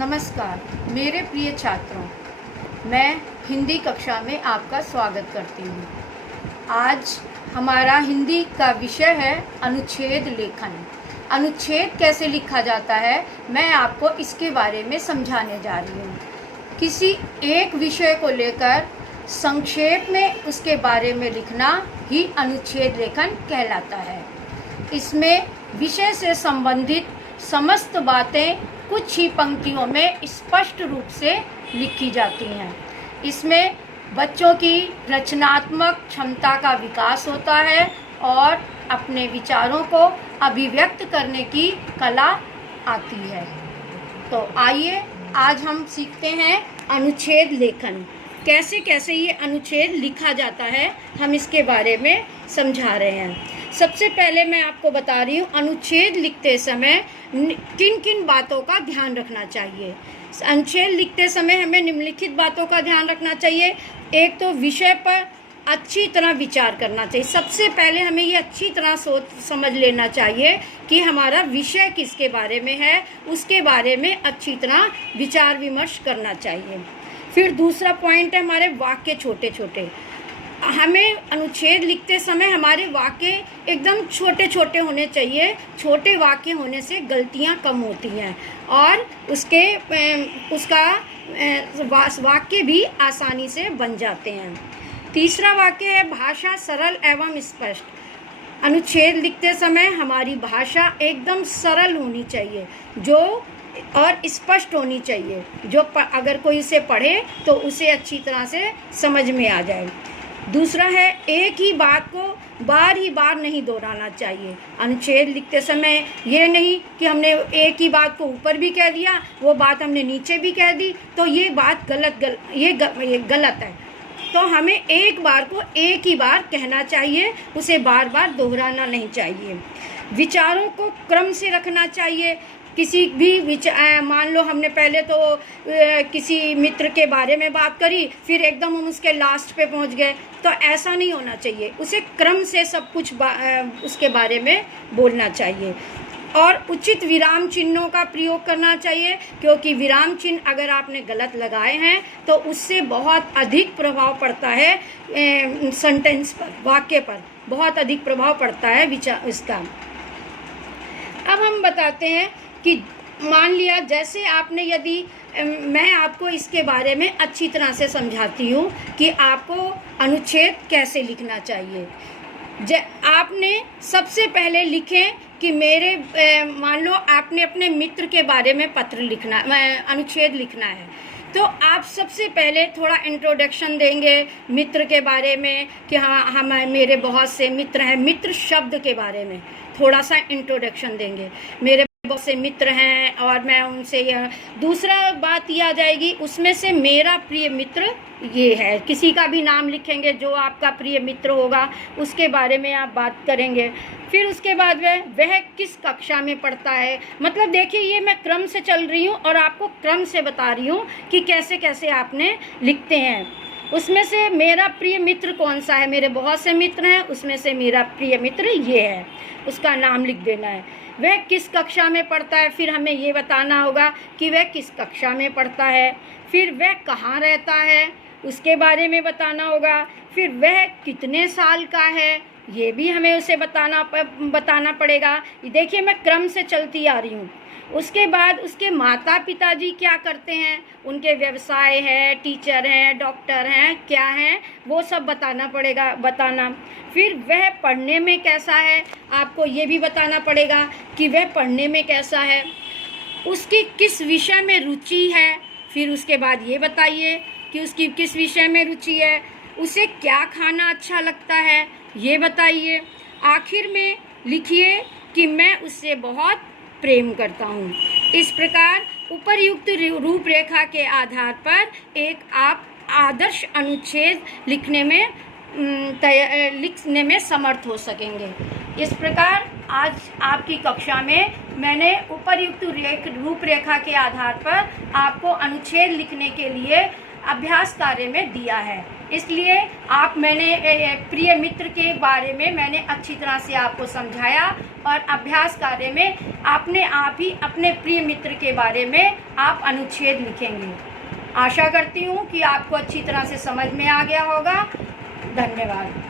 नमस्कार मेरे प्रिय छात्रों, मैं हिंदी कक्षा में आपका स्वागत करती हूँ। आज हमारा हिंदी का विषय है अनुच्छेद लेखन। अनुच्छेद कैसे लिखा जाता है मैं आपको इसके बारे में समझाने जा रही हूँ। किसी एक विषय को लेकर संक्षेप में उसके बारे में लिखना ही अनुच्छेद लेखन कहलाता है। इसमें विषय से संबंधित समस्त बातें कुछ ही पंक्तियों में स्पष्ट रूप से लिखी जाती हैं। इसमें बच्चों की रचनात्मक क्षमता का विकास होता है और अपने विचारों को अभिव्यक्त करने की कला आती है। तो आइए आज हम सीखते हैं अनुच्छेद लेखन। कैसे कैसे ये अनुच्छेद लिखा जाता है हम इसके बारे में समझा रहे हैं। सबसे पहले मैं आपको बता रही हूँ अनुच्छेद लिखते समय किन किन बातों का ध्यान रखना चाहिए। अनुच्छेद लिखते समय हमें निम्नलिखित बातों का ध्यान रखना चाहिए। एक तो विषय पर अच्छी तरह विचार करना चाहिए। सबसे पहले हमें ये अच्छी तरह सोच समझ लेना चाहिए कि हमारा विषय किसके बारे में है, उसके बारे में अच्छी तरह विचार विमर्श करना चाहिए। फिर दूसरा पॉइंट है हमारे वाक्य छोटे छोटे। हमें अनुच्छेद लिखते समय हमारे वाक्य एकदम छोटे छोटे होने चाहिए। छोटे वाक्य होने से गलतियां कम होती हैं और उसका वाक्य भी आसानी से बन जाते हैं। तीसरा वाक्य है भाषा सरल एवं स्पष्ट। अनुच्छेद लिखते समय हमारी भाषा एकदम सरल होनी चाहिए और स्पष्ट होनी चाहिए, जो अगर कोई इसे पढ़े तो उसे अच्छी तरह से समझ में आ जाए। दूसरा है एक ही बात को बार ही बार नहीं दोहराना चाहिए। अनुच्छेद लिखते समय ये नहीं कि हमने एक ही बात को ऊपर भी कह दिया, वो बात हमने नीचे भी कह दी, तो ये बात ये गलत है। तो हमें एक बार को एक ही बार कहना चाहिए, उसे बार बार दोहराना नहीं चाहिए। विचारों को क्रम से रखना चाहिए। किसी भी मान लो हमने पहले तो किसी मित्र के बारे में बात करी, फिर एकदम हम उसके लास्ट पे पहुंच गए, तो ऐसा नहीं होना चाहिए। उसे क्रम से सब कुछ उसके बारे में बोलना चाहिए। और उचित विराम चिन्हों का प्रयोग करना चाहिए, क्योंकि विराम चिन्ह अगर आपने गलत लगाए हैं तो उससे बहुत अधिक प्रभाव पड़ता है सेंटेंस पर, वाक्य पर बहुत अधिक प्रभाव पड़ता है विचार इसका। अब हम बताते हैं कि मान लिया जैसे आपने यदि मैं आपको इसके बारे में अच्छी तरह से समझाती हूँ कि आपको अनुच्छेद कैसे लिखना चाहिए। आपने सबसे पहले लिखें कि मान लो आपने अपने मित्र के बारे में अनुच्छेद लिखना है, तो आप सबसे पहले थोड़ा इंट्रोडक्शन देंगे मित्र के बारे में कि हाँ मेरे बहुत से मित्र हैं। मित्र शब्द के बारे में थोड़ा सा इंट्रोडक्शन देंगे, मेरे बहुत से मित्र हैं और मैं उनसे दूसरा बात यह आ जाएगी उसमें से मेरा प्रिय मित्र ये है। किसी का भी नाम लिखेंगे जो आपका प्रिय मित्र होगा, उसके बारे में आप बात करेंगे। फिर उसके बाद वह किस कक्षा में पढ़ता है। मतलब देखिए ये मैं क्रम से चल रही हूँ और आपको क्रम से बता रही हूँ कि कैसे कैसे आपने लिखते हैं। उसमें से मेरा प्रिय मित्र कौन सा है, मेरे बहुत से मित्र हैं, उसमें से मेरा प्रिय मित्र ये है, उसका नाम लिख देना है। वह किस कक्षा में पढ़ता है, फिर हमें ये बताना होगा कि वह किस कक्षा में पढ़ता है। फिर वह कहाँ रहता है उसके बारे में बताना होगा। फिर वह कितने साल का है ये भी हमें उसे बताना पड़ेगा। देखिए मैं क्रम से चलती आ रही हूँ। उसके बाद उसके माता पिताजी क्या करते हैं, उनके व्यवसाय है, टीचर हैं, डॉक्टर हैं, क्या हैं, वो सब बताना। फिर वह पढ़ने में कैसा है, आपको ये भी बताना पड़ेगा कि वह पढ़ने में कैसा है। उसकी किस विषय में रुचि है, फिर उसके बाद ये बताइए कि उसकी किस विषय में रुचि है। उसे क्या खाना अच्छा लगता है ये बताइए। आखिर में लिखिए कि मैं उससे बहुत प्रेम करता हूँ। इस प्रकार उपर्युक्त रूपरेखा के आधार पर एक आप आदर्श अनुच्छेद लिखने में समर्थ हो सकेंगे। इस प्रकार आज आपकी कक्षा में मैंने उपर्युक्त रूपरेखा के आधार पर आपको अनुच्छेद लिखने के लिए अभ्यास कार्य में दिया है। इसलिए मैंने प्रिय मित्र के बारे में मैंने अच्छी तरह से आपको समझाया और अभ्यास कार्य में आपने आप ही अपने प्रिय मित्र के बारे में आप अनुच्छेद लिखेंगे। आशा करती हूँ कि आपको अच्छी तरह से समझ में आ गया होगा। धन्यवाद।